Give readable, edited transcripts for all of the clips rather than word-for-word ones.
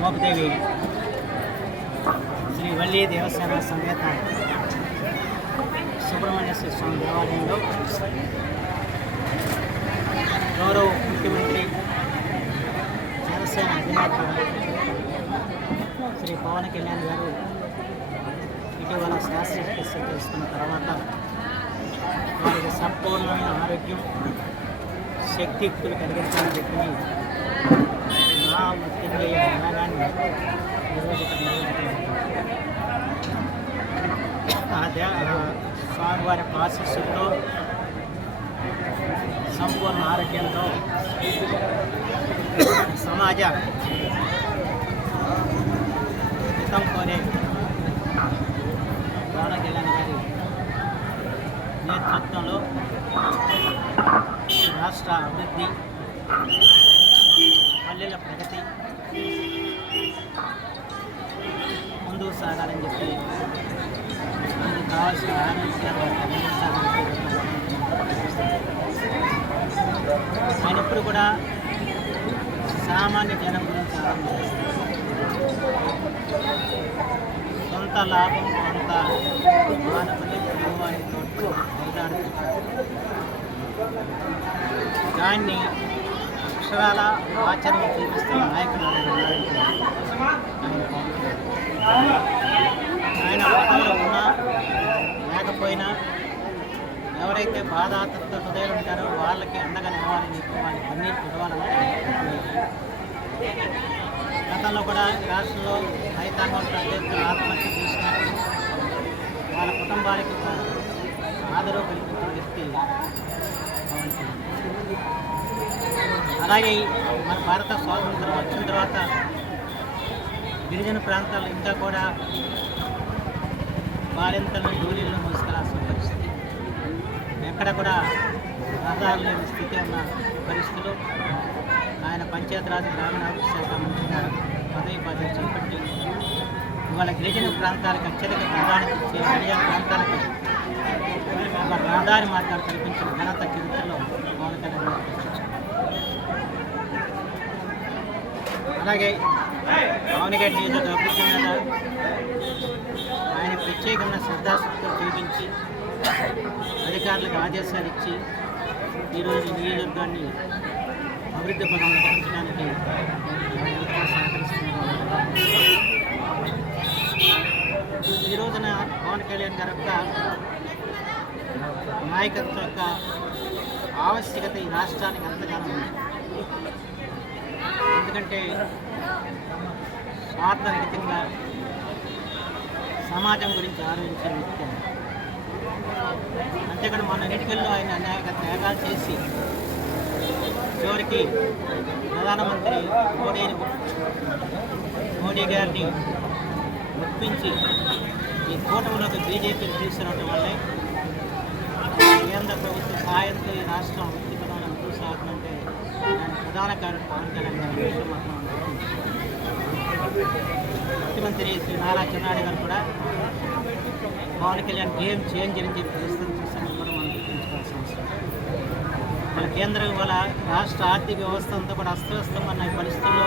మోపిదేవి శ్రీ వల్లి దేవసేన సమేత సుబ్రహ్మణ్యేశ్వర స్వామి దేవాలయంలో గౌరవ ముఖ్యమంత్రి జనసేన అధినేత శ్రీ పవన్ కళ్యాణ్ గారు ఇటీవల శస్త్రచికిత్స చేసుకున్న తర్వాత వారికి సంపూర్ణమైన ఆరోగ్యం శక్తియుక్తులు కలిగించాలని చెప్పి నా మృత్యుంజయ విధానాన్ని ఈరోజు స్వామివారి ఆశీస్సులతో సంపూర్ణ ఆరోగ్యంతో సమాజ హితం కోరే పవన్ కళ్యాణ్ గారి నేతృత్వంలో రాష్ట్ర అభివృద్ధి పల్లెల ప్రగతి ముందుకు సాగాలని చెప్పి అందుకు కావాల్సిన ఆయన ఎప్పుడు కూడా సామాన్య జనం గురించి ఆలోచిస్తారు. సొంత లాభం కొంత మానవుని ప్రభువాని తోటి దాన్ని అక్షరాల ఆచరణ చూపిస్తున్న నాయకులు ఆయన పదవిలో ఉన్నా లేకపోయినా ఎవరైతే బాధాతత్వ హృదయాలు ఉంటారో వాళ్ళకి అండగా నిలవాలని చెప్పి వాళ్ళకి కన్నీరు కుదవాలని గతంలో కూడా రాష్ట్రంలో రైతాంగం పెద్ద ఎత్తున ఆత్మహత్య చేసినప్పుడు వాళ్ళ కుటుంబానికి ఆదరవు కల్పించిన వ్యక్తి పవన్ కళ్యాణ్. అలాగే మన భారత స్వాతంత్రం వచ్చిన తర్వాత గిరిజన ప్రాంతాల్లో ఇంకా కూడా బాలింతలను డోలీలను మోసుకెళ్లాల్సిన పరిస్థితి, ఎక్కడ కూడా రహదారులు లేని స్థితి ఉన్న పరిస్థితులు ఆయన పంచాయతీరాజ్ గ్రామీణాభివృద్ధి శాఖ మంత్రిగా పదవి బాధ్యత చేపట్టి ఇవాళ గిరిజన ప్రాంతాలకు అత్యధిక ప్రాధాన్యత ఇచ్చే గిరిజన ప్రాంతాలకు ఒక రహదారి మార్గాలు కల్పించిన ఘనత చరిత్రలో పవన్ కళ్యాణ్. అలాగే పవన్ కళ్యాణ్ నియోజక అభివృద్ధి మీద ఆయన ప్రత్యేకమైన శ్రద్ధాశక్తితో చూపించి అధికారులకు ఆదేశాలు ఇచ్చి ఈరోజు నియోజకవర్గాన్ని అభివృద్ధి పదంలో పెంచడానికి సహకరిస్తున్నారు. ఈ రోజున పవన్ కళ్యాణ్ గారి యొక్క నాయకత్వం యొక్క ఆవశ్యకత ఈ రాష్ట్రానికి ఎంతగానో ఉంది. ఎందుకంటే స్వార్థరహితంగా సమాజం గురించి ఆలోచించే వ్యక్తి. అంతేకాదు మన ఎన్నికల్లో ఆయన అనేక త్యాగాలు చేసి చివరికి ప్రధానమంత్రి మోడీ గారిని ఒప్పించి ఈ కూటమిలోకి బీజేపీని తీసుకురావడం వల్లే కేంద్ర ప్రభుత్వ సహాయంతో ఈ రాష్ట్రం అభివృద్ధి పదంలో ముందుకు సాగుతుందంటే దానికి ప్రధాన కారణం పవన్ కళ్యాణ్ గారి విషయం మాత్రం ముఖ్యమంత్రి శ్రీ నారా చంద్రబాబు గారు కూడా పవన్ కళ్యాణ్ గేమ్ చేంజర్ అని చెప్పి విస్తరించాలని కూడా మనం గుర్తించుకోవాల్సిన అవసరం. మన కేంద్రం వల్ల రాష్ట్ర ఆర్థిక వ్యవస్థ అంతా కూడా అస్తవ్యస్తం అన్న పరిస్థితుల్లో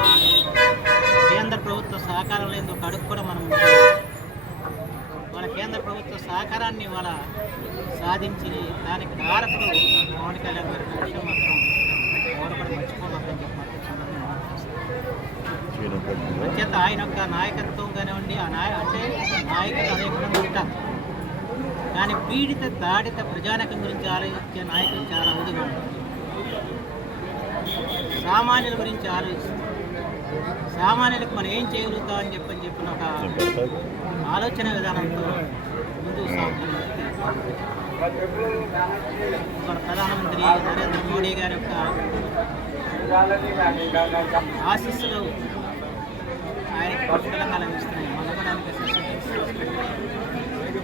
కేంద్ర ప్రభుత్వ సహకారం లేని ఒక అడుగు కూడా మనం మన కేంద్ర ప్రభుత్వ సహకారాన్ని ఇవాళ సాధించి దానికి కారకుడు పవన్ కళ్యాణ్ గారి విషయం మాత్రం ఎవరు కూడా మర్చిపోవద్దని చెప్పి అంచేత ఆయన యొక్క నాయకత్వం కానివ్వండి అంటే నాయకులు అనేక మంది ఉంటారు, కానీ పీడిత దాడిత ప్రజానకం గురించి ఆలోచించే నాయకులు చాలా అరుదుగా ఉంటారు. సామాన్యుల గురించి ఆలోచిస్తారు, సామాన్యులకు మనం ఏం చేయగలుగుతామని చెప్పిన ఒక ఆలోచన విధానంతో ముందుకు సాగుతున్న వ్యక్తి మన ప్రధానమంత్రి నరేంద్ర మోడీ గారి యొక్క ఆశీస్సులు ఆయనకి పుష్కలంగా లభిస్తున్నాయి. మొదలడానికి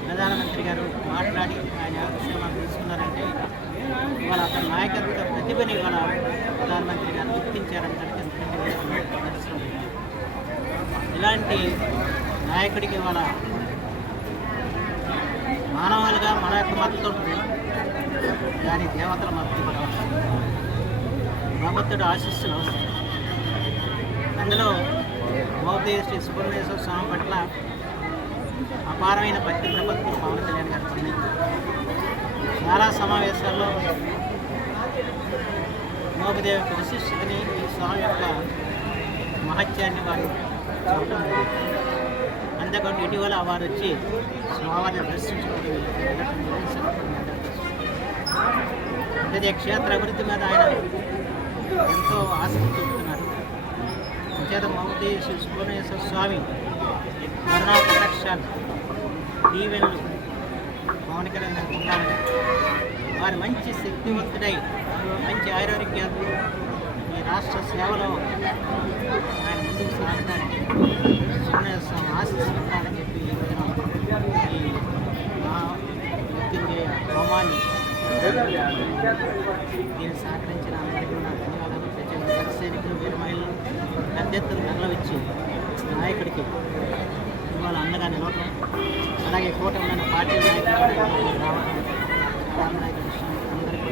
ప్రధానమంత్రి గారు మాట్లాడి ఆయన ఆవిష్కరణ తీసుకున్నారంటే ఇవాళ అతని నాయకత్వ ప్రతిభని ఇవాళ ప్రధానమంత్రి గారు గుర్తించారంటే ఇలాంటి నాయకుడికి ఇవాళ మానవాళిగా మన యొక్క మద్దతు ఉంటుంది, దాని దేవతల మద్దతు కూడా భగవంతుడు ఆశీస్సులు అవసరం. అందులో మౌదేవి శ్రీ సుబ్రహ్మణ్యేశ్వర స్వామి పట్ల అపారమైన భక్తి ప్రపత్తులు పవన్ కళ్యాణ్ గారు ఉన్నాయి. చాలా సమావేశాల్లో మోగదేవి యొక్క విశిష్టతని, ఈ స్వామి యొక్క మహత్యాన్ని వారు చెప్పడం జరిగింది. అంతేకాకుండా ఇటీవల వారు వచ్చి స్వామివారిని దర్శించుకోవడం అంటే క్షేత్ర అభివృద్ధి మీద ఆయన ఎంతో ఆసక్తి చూపుతున్నారు. అంచేత మౌదేవి శ్రీ సుబ్రహ్మణ్యేశ్వర స్వామి కరుణా కటాక్షాలు దీవెనలు పవన్ కళ్యాణ్ ఉండాలని, వారు మంచి శక్తివంతుడై మంచి ఆరోగ్యాలు ఈ రాష్ట్ర సేవలో ఆయన ముందుకు సాగడానికి సుబ్రహ్మణ్య స్వామి ఆశీస్సులు ఉండాలని చెప్పి ఈ రోజున ఈ మృత్యుంజయ హోమాన్ని దీన్ని సహకరించిన అందరికీ నా ధన్యవాదాలు. ప్రత్యేకంగా జనసైనికులు, వీర మహిళలు పెద్ద ఎత్తున తరలివచ్చి నాయకుడికి ఇవాళ అండగా నిలవటం, అలాగే కూటమిలోని పార్టీ నాయకులు రావడం, నాయకుల విషయం అందరికీ